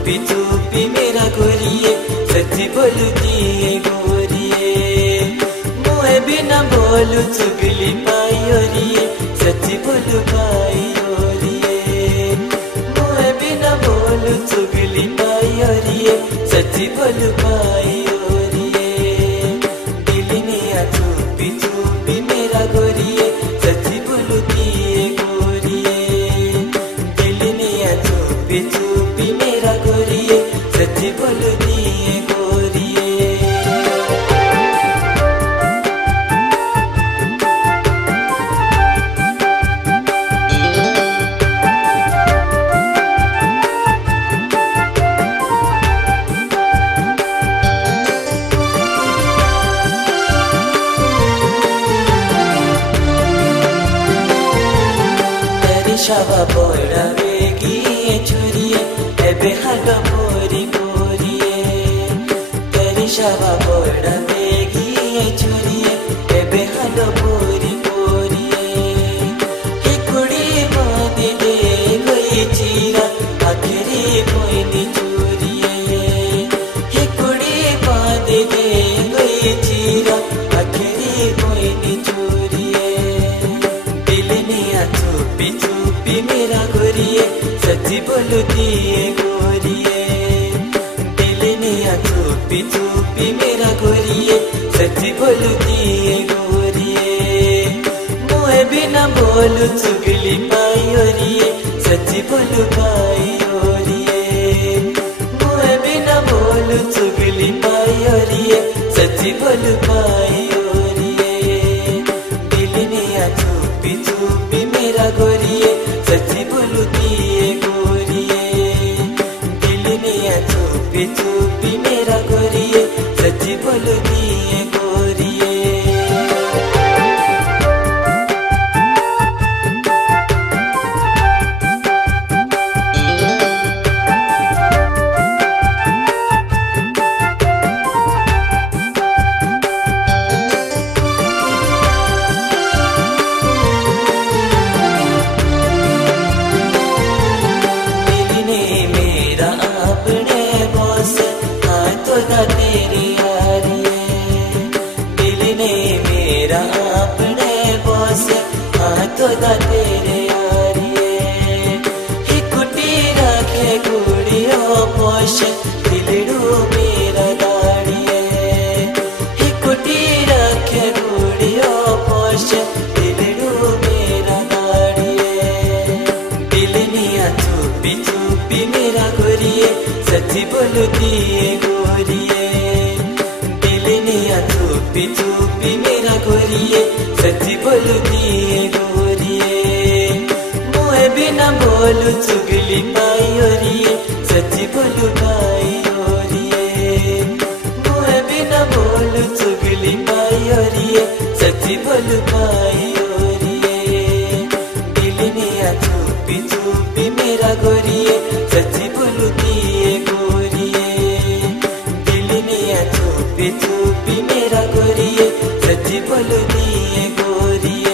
चुपी चुपी मेरा गोरिए सच्ची बोलती है गोरिए मुँह बिना बोलू चुगली पाई ओरिए सच्ची बोलू पाई ओरिए मुँह बिना बोलू चुगली पाई ओरिए सच्ची बोलू पाई ओरिए दिल निया चुपी चुपी मेरा गोरिए सच्ची बोलती है गोरिए दिल निया चुपी चुपी मेरा गोरिए सच्ची बोलती है गोरिए। शावा बोड़ा बेगी छुरिए एबे हाडो पोरी पोरिए तेरी शावा बोड़ा बेगी छुरिए एबे हाडो पोरी पोरिए ही कुड़ी बांधी दे गई चीरा आखिरी पोइनी चोरिए ही कुड़ी बांधी दे गई चीरा आखिरी पोइनी चोरिए दिल निया चुपी चुपी मेरा गोरिए सच्ची बोलती है गोरिए दिल निया चुपी चुपी मेरा गोरिए सच्ची बोलती है गोरिए मुँह बिना बोलू चुगली पाई ओरिए सच्ची बोलू पाई ओरिए मुँह बिना बोलू चुगली पाई ओरिए सच्ची बोलू पाई ओरिए दिल निया चुपी चुपी मेरा गोरिए सच्ची बोलती है गोरिए दिल निया चुपी चुपी मेरा गोरिए सच्ची बोलती है गोरिए। तेरी यारिए दिल ने मेरा अपने बोस हाथों दा तेरे यारिए ही कुटी रखे गुड़ियों पोश दिलड़ू मेरा दाड़िए ही कुटी रखे गुड़ियों पोश दिलड़ू मेरा दाड़िए दिल निया चुपी चुपी मेरा गोरिए सच्ची बोलती है गोरिए दिल निया चुपी चुपी मेरा गोरिए सच्ची बोलती है गोरिए मुँह बिना बोलू चुगली पाई ओरिए सच्ची बोलू पाई ओरिए मुँह बिना बोलू चुगली पाई ओरिए सच्ची बोलू पाई ओरिए दिल निया चुपी चुपी मेरा गोरिए सच्ची बोलती है गोरिए दिल निया चुपी चुपी मेरा गोरिए सच्ची बोलती है गोरिए।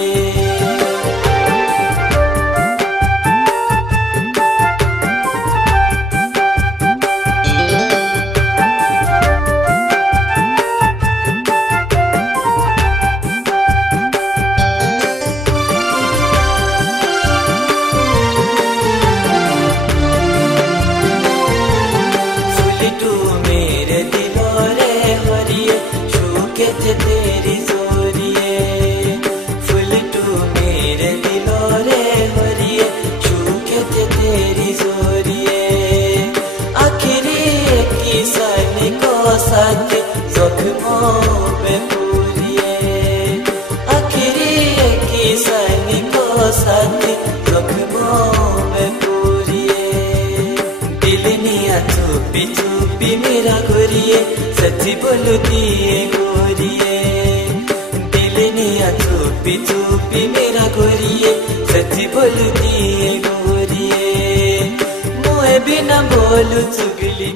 मेरे दिलो रे हरिए शूके तेरी जोरिए फुल टू मेरे दिलो रे हरिए शूके तेरी जोरिए आखिरी किसान को साथ जख्मों पे पूरिए आखिरी किसान को साथ जख्मों पे पूरिए दिल निया चुपी चुपी मेरा गोरिए सच्ची बोलती है गोरिए दिल निया चुपी चुपी मेरा गोरिए सच्ची बोलती है गोरिए मुँह बिना बोलू चुगली